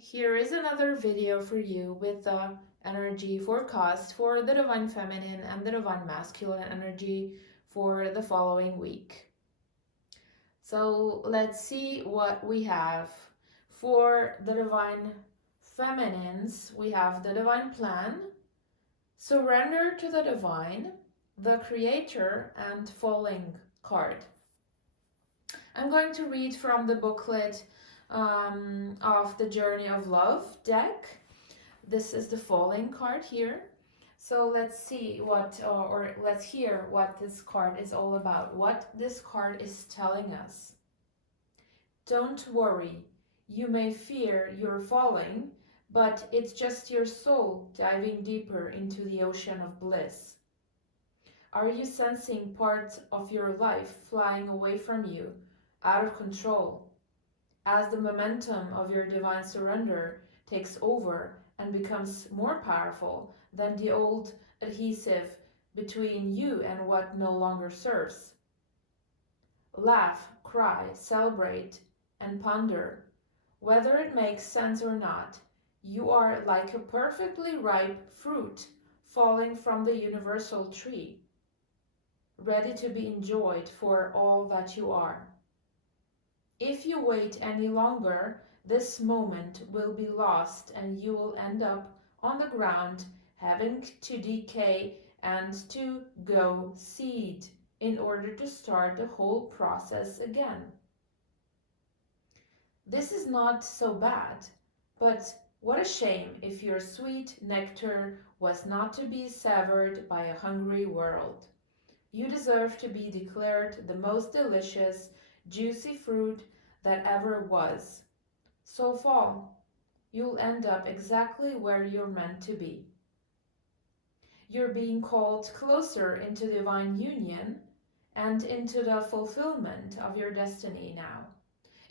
here is another video for you with the energy forecast for the Divine Feminine and the Divine Masculine energy for the following week. So let's see what we have. For the Divine Feminines, we have the Divine Plan, Surrender to the Divine, the Creator, and Falling card. I'm going to read from the booklet of the Journey of Love deck. This is the Falling card here. So let's see what, or let's hear what this card is all about, what this card is telling us. Don't worry, you may fear you're falling, but it's just your soul diving deeper into the ocean of bliss. Are you sensing parts of your life flying away from you, out of control? As the momentum of your divine surrender takes over and becomes more powerful than the old adhesive between you and what no longer serves. Laugh, cry, celebrate, and ponder. Whether it makes sense or not, you are like a perfectly ripe fruit falling from the universal tree, ready to be enjoyed for all that you are. If you wait any longer, this moment will be lost and you will end up on the ground having to decay and to go seed in order to start the whole process again. This is not so bad, but what a shame if your sweet nectar was not to be savored by a hungry world. You deserve to be declared the most delicious, juicy fruit that ever was. So fall, you'll end up exactly where you're meant to be. You're being called closer into divine union and into the fulfillment of your destiny now.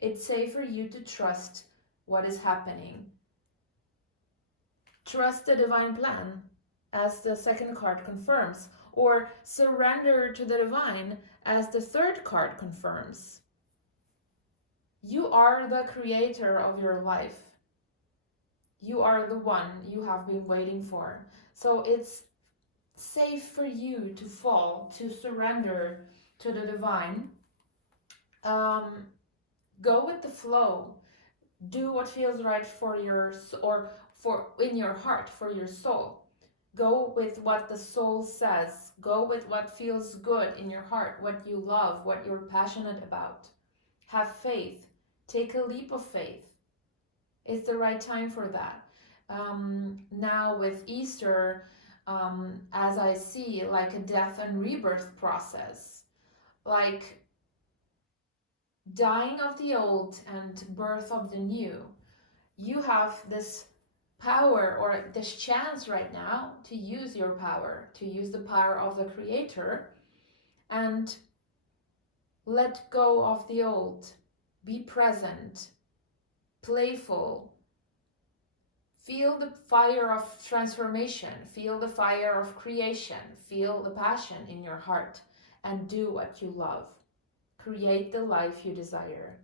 It's safe for you to trust what is happening. Trust the divine plan, as the second card confirms, or surrender to the divine, as the third card confirms. You are the creator of your life. You are the one you have been waiting for. So it's safe for you to fall, to surrender to the divine. Go with the flow. Do what feels right for your, or for in your heart, for your soul. Go with what the soul says. Go with what feels good in your heart, what you love, what you're passionate about. Have faith. Take a leap of faith. It's the right time for that. Now with Easter, as I see, like a death and rebirth process, like dying of the old and birth of the new. You have this power or this chance right now to use your power, to use the power of the Creator and let go of the old. Be present, playful. Feel the fire of transformation, feel the fire of creation, feel the passion in your heart, and do what you love. Create the life you desire.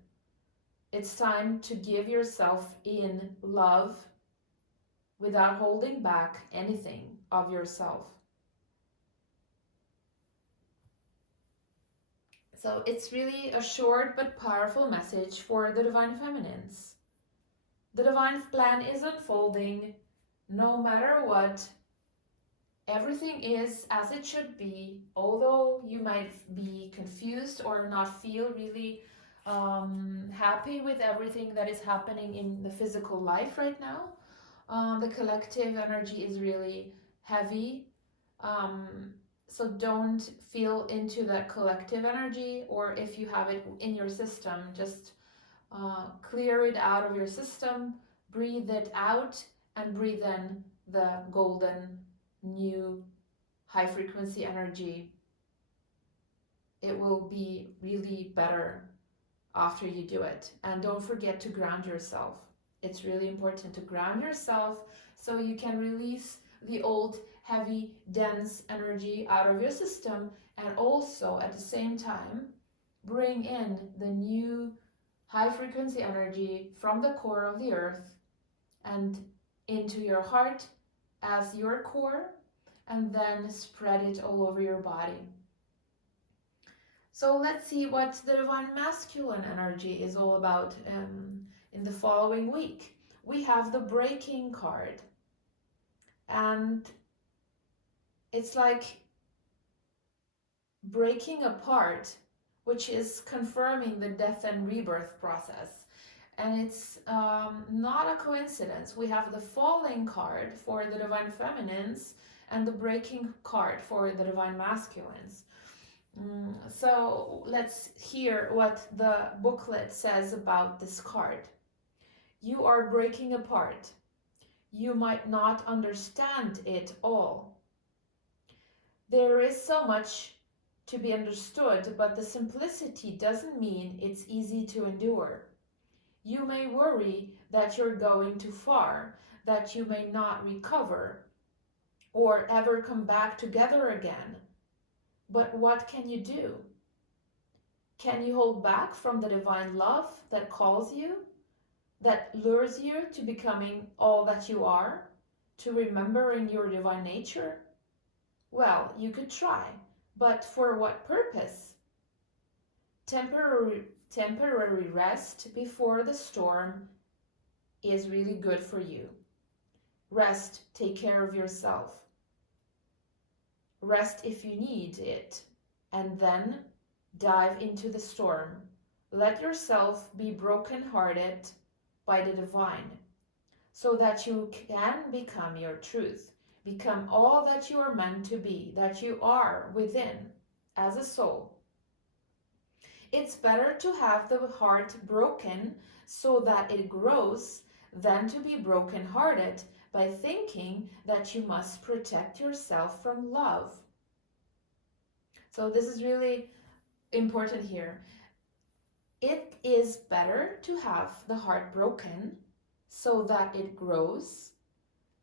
It's time to give yourself in love without holding back anything of yourself. So it's really a short but powerful message for the Divine Feminines. The Divine Plan is unfolding no matter what. Everything is as it should be, although you might be confused or not feel really happy with everything that is happening in the physical life right now. The collective energy is really heavy. So don't feel into that collective energy, or if you have it in your system, just clear it out of your system, breathe it out, and breathe in the golden, new, high frequency energy. It will be really better after you do it. And don't forget to ground yourself. It's really important to ground yourself so you can release the old, heavy, dense energy out of your system, and also at the same time bring in the new high frequency energy from the core of the earth and into your heart as your core, and then spread it all over your body. So let's see what the Divine Masculine energy is all about in the following week. We have the Breaking card, and it's like breaking apart, which is confirming the death and rebirth process. And it's not a coincidence. We have the Falling card for the Divine Feminines and the Breaking card for the Divine Masculines. So let's hear what the booklet says about this card. You are breaking apart. You might not understand it all. There is so much to be understood, but the simplicity doesn't mean it's easy to endure. You may worry that you're going too far, that you may not recover or ever come back together again. But what can you do? Can you hold back from the divine love that calls you, that lures you to becoming all that you are, to remembering your divine nature? Well, you could try, but for what purpose? Temporary rest before the storm is really good for you. Rest, take care of yourself. Rest if you need it, and then dive into the storm. Let yourself be brokenhearted by the divine, so that you can become your truth, become all that you are meant to be, that you are within as a soul. It's better to have the heart broken so that it grows than to be brokenhearted by thinking that you must protect yourself from love. So this is really important here. It is better to have the heart broken so that it grows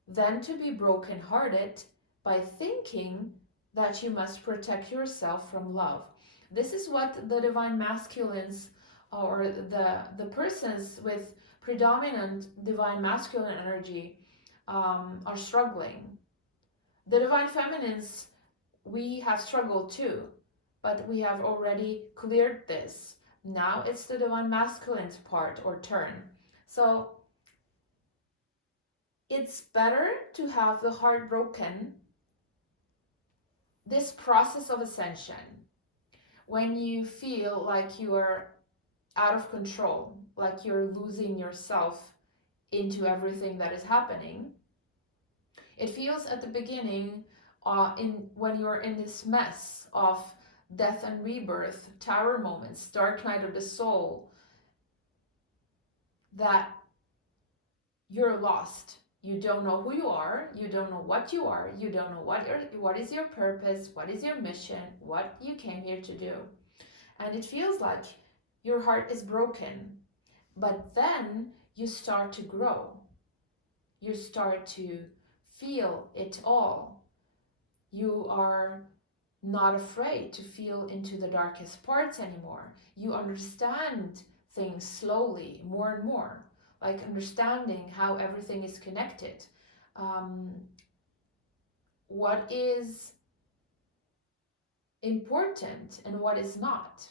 than to be brokenhearted by thinking that you must protect yourself from love. This is what the Divine Masculines, or the persons with predominant Divine Masculine energy are struggling. The Divine Feminines, we have struggled too, but we have already cleared this. Now it's the Divine Masculine's part or turn. So it's better to have the heart broken. This process of ascension, when you feel like you are out of control, like you're losing yourself into everything that is happening, it feels at the beginning when you're in this mess of death and rebirth, tower moments, dark night of the soul, that you're lost. You don't know who you are, you don't know what you are, you don't know what is your purpose, what is your mission, what you came here to do. And it feels like your heart is broken. But then you start to grow. You start to feel it all. You are not afraid to feel into the darkest parts anymore. You understand things slowly, more and more, like understanding how everything is connected. What is important and what is not.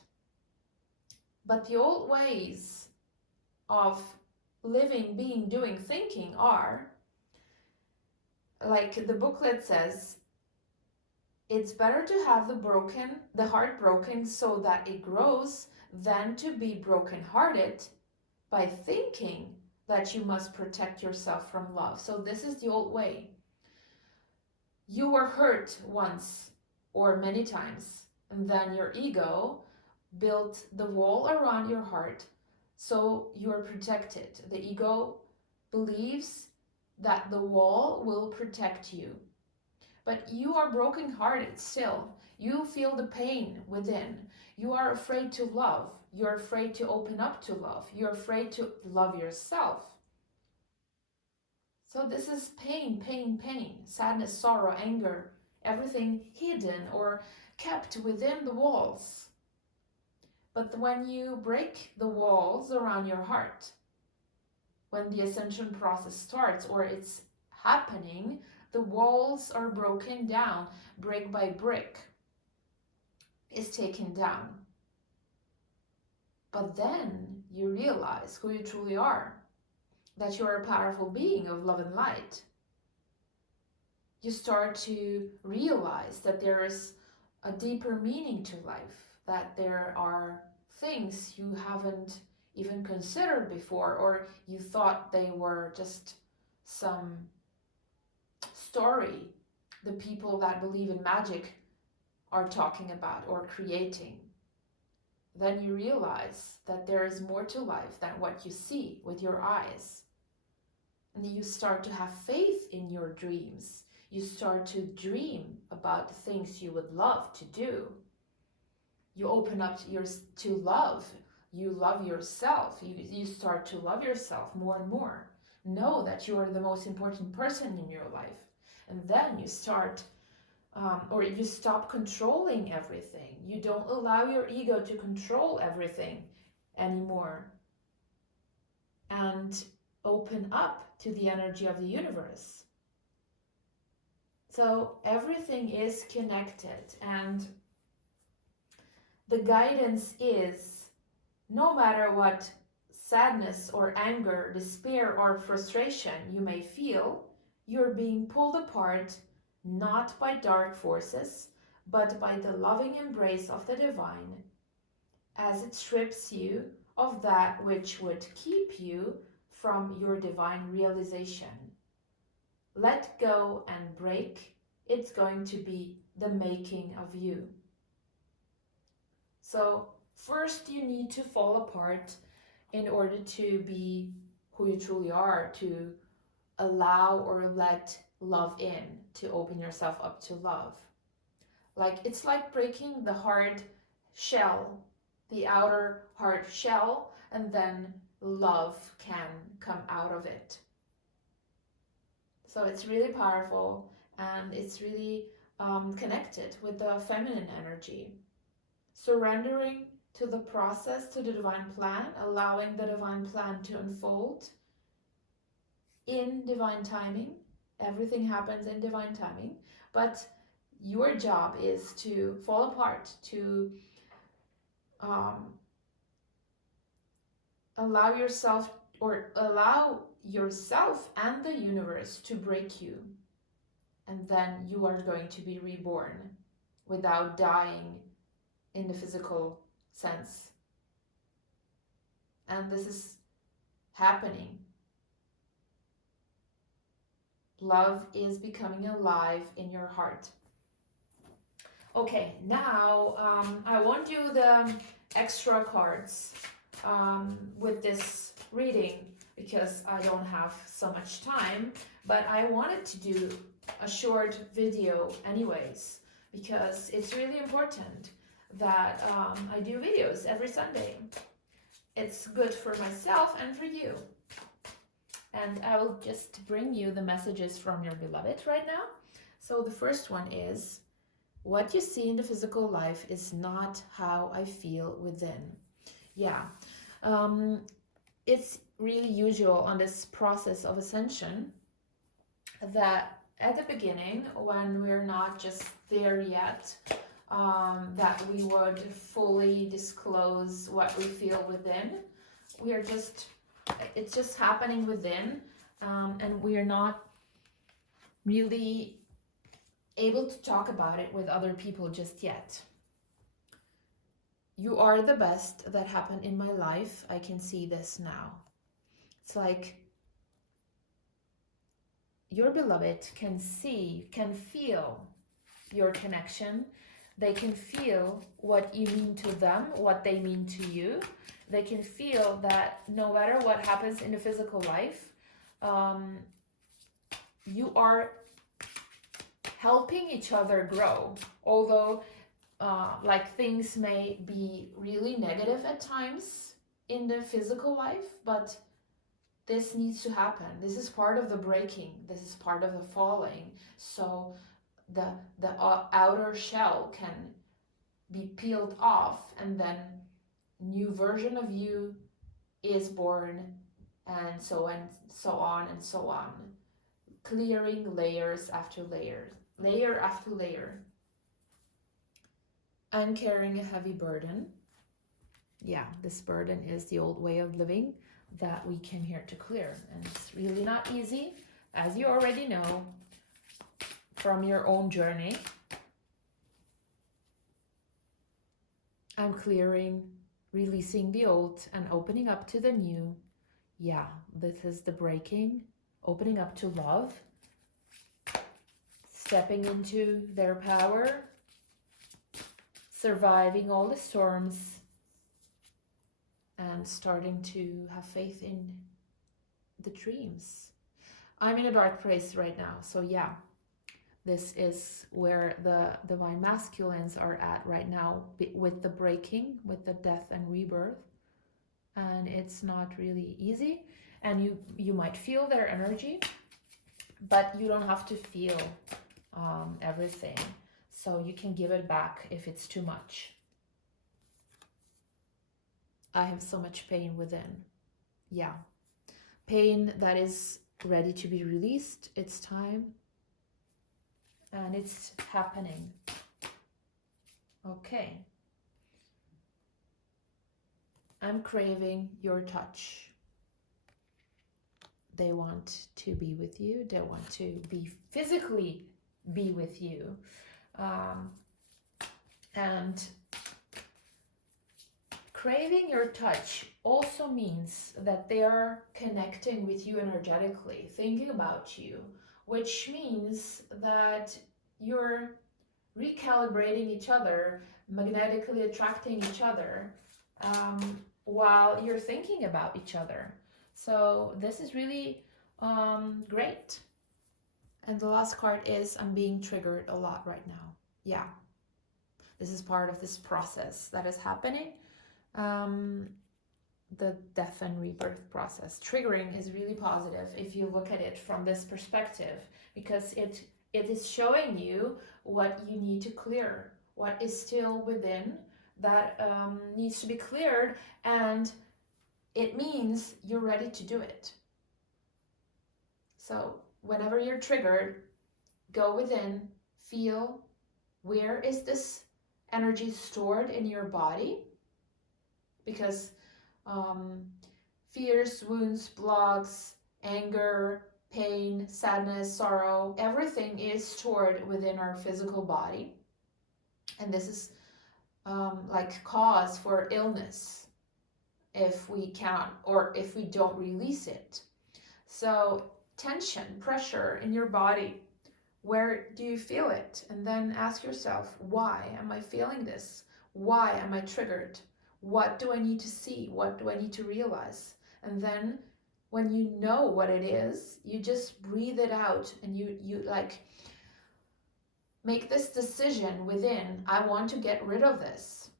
But the old ways of living, being, doing, thinking are, like the booklet says, it's better to have the heart broken so that it grows than to be brokenhearted by thinking that you must protect yourself from love. So this is the old way. You were hurt once or many times, and then your ego built the wall around your heart so you are protected. The ego believes that the wall will protect you. But you are brokenhearted still. You feel the pain within. You are afraid to love. You're afraid to open up to love. You're afraid to love yourself. So this is pain, pain, pain, sadness, sorrow, anger, everything hidden or kept within the walls. But when you break the walls around your heart, when the ascension process starts or it's happening, the walls are broken down, brick by brick is taken down. But then you realize who you truly are, that you are a powerful being of love and light. You start to realize that there is a deeper meaning to life, that there are things you haven't even considered before, or you thought they were just some story the people that believe in magic are talking about or creating. Then you realize that there is more to life than what you see with your eyes. And you start to have faith in your dreams. You start to dream about the things you would love to do. You open up to love. You love yourself. You start to love yourself more and more. Know that you are the most important person in your life. And then you start, or you stop controlling everything. You don't allow your ego to control everything anymore. And open up to the energy of the universe. So everything is connected, and the guidance is, no matter what sadness or anger, despair or frustration you may feel, you're being pulled apart not by dark forces, but by the loving embrace of the divine, as it strips you of that which would keep you from your divine realization. Let go and break. It's going to be the making of you. So first you need to fall apart in order to be who you truly are, to allow or let love in, to open yourself up to love. It's like breaking the hard shell, the outer hard shell, and then love can come out of it. So it's really powerful, and it's really connected with the feminine energy. Surrendering to the process, to the divine plan, allowing the divine plan to unfold in divine timing. Everything happens in divine timing, but your job is to fall apart, to allow yourself and the universe to break you, and then you are going to be reborn without dying in the physical sense. And this is happening. Love is becoming alive in your heart. Okay, now I won't do the extra cards with this reading because I don't have so much time, but I wanted to do a short video anyways, because it's really important that I do videos every Sunday. It's good for myself and for you. And I will just bring you the messages from your beloved right now. So the first one is, what you see in the physical life is not how I feel within. Yeah, it's really usual on this process of ascension that at the beginning, when we're not just there yet, that we would fully disclose what we feel within. It's just happening within, and we are not really able to talk about it with other people just yet. You are the best that happened in my life. I can see this now. It's like your beloved can feel your connection. They can feel what you mean to them, what they mean to you. They can feel that no matter what happens in the physical life, you are helping each other grow. Although things may be really negative at times in the physical life, but this needs to happen. This is part of the breaking. This is part of the falling. So the outer shell can be peeled off, and then new version of you is born and so on and so on. Clearing layers after layers, layer after layer. I'm carrying a heavy burden. Yeah, this burden is the old way of living that we came here to clear. And it's really not easy, as you already know from your own journey. I'm clearing, releasing the old and opening up to the new. Yeah, this is the breaking, opening up to love, stepping into their power, surviving all the storms, and starting to have faith in the dreams. I'm in a dark place right now, so yeah, this is where the divine masculines are at right now, with the breaking, with the death and rebirth. And it's not really easy, and you might feel their energy, but you don't have to feel everything, so you can give it back if it's too much. I have so much pain within. Yeah, pain that is ready to be released. It's time, and it's happening. Okay, I'm craving your touch. They want to be with you. They want to be physically be with you. And craving your touch also means that they are connecting with you energetically, thinking about you, which means that you're recalibrating each other, magnetically attracting each other, while you're thinking about each other. So this is really great. And the last card is I'm being triggered a lot right now. Yeah, this is part of this process that is happening. The death and rebirth process. Triggering is really positive if you look at it from this perspective, because it is showing you what you need to clear, what is still within that needs to be cleared, and it means you're ready to do it. So whenever you're triggered, go within, feel where is this energy stored in your body, because fears, wounds, blocks, anger, pain, sadness, sorrow, everything is stored within our physical body. And this is like cause for illness if we can't, or if we don't release it. So tension, pressure in your body, where do you feel it? And then ask yourself, why am I feeling this? Why am I triggered? What do I need to see? What do I need to realize? And then when you know what it is, you just breathe it out, and you like make this decision within, I want to get rid of this.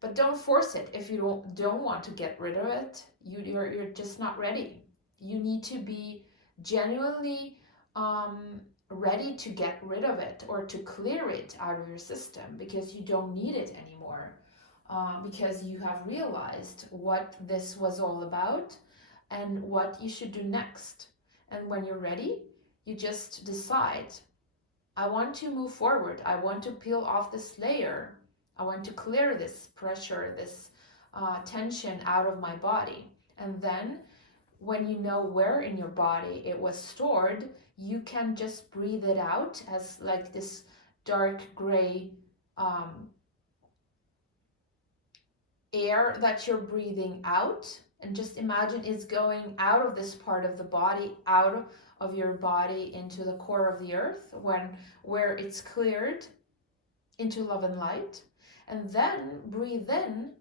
But don't force it. If you don't want to get rid of it, you're just not ready. You need to be genuinely ready to get rid of it, or to clear it out of your system, because you don't need it anymore, because you have realized what this was all about and what you should do next. And when you're ready, you just decide, I want to move forward. I want to peel off this layer. I want to clear this pressure, this tension out of my body. And then when you know where in your body it was stored, you can just breathe it out as like this dark gray air that you're breathing out. And just imagine it's going out of this part of the body, out of your body into the core of the earth, where it's cleared into love and light. And then breathe in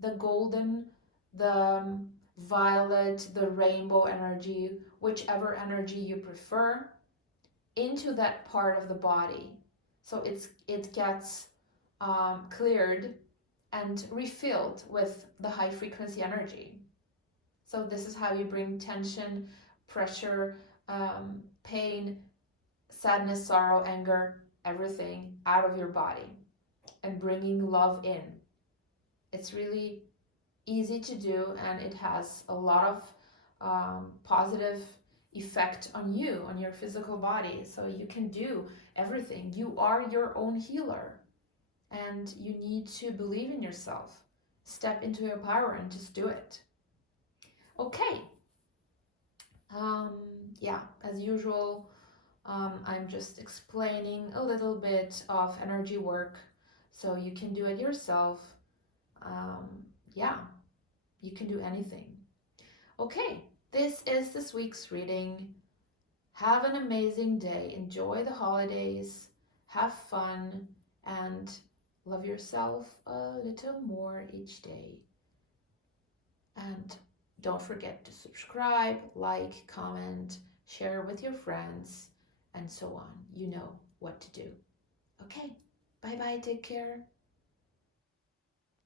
the golden, the violet, the rainbow energy, whichever energy you prefer, into that part of the body. So it gets cleared and refilled with the high frequency energy. So this is how you bring tension, pressure, pain, sadness, sorrow, anger, everything out of your body, and bringing love in. It's really easy to do, and it has a lot positive effect on you, on your physical body. So you can do everything. You are your own healer, and you need to believe in yourself. Step into your power and just do it. Okay. Yeah, as usual, I'm just explaining a little bit of energy work so you can do it yourself. Yeah, you can do anything. Okay, this is this week's reading. Have an amazing day. Enjoy the holidays. Have fun and love yourself a little more each day. And don't forget to subscribe, like, comment, share with your friends, and so on. You know what to do. Okay, bye bye, take care.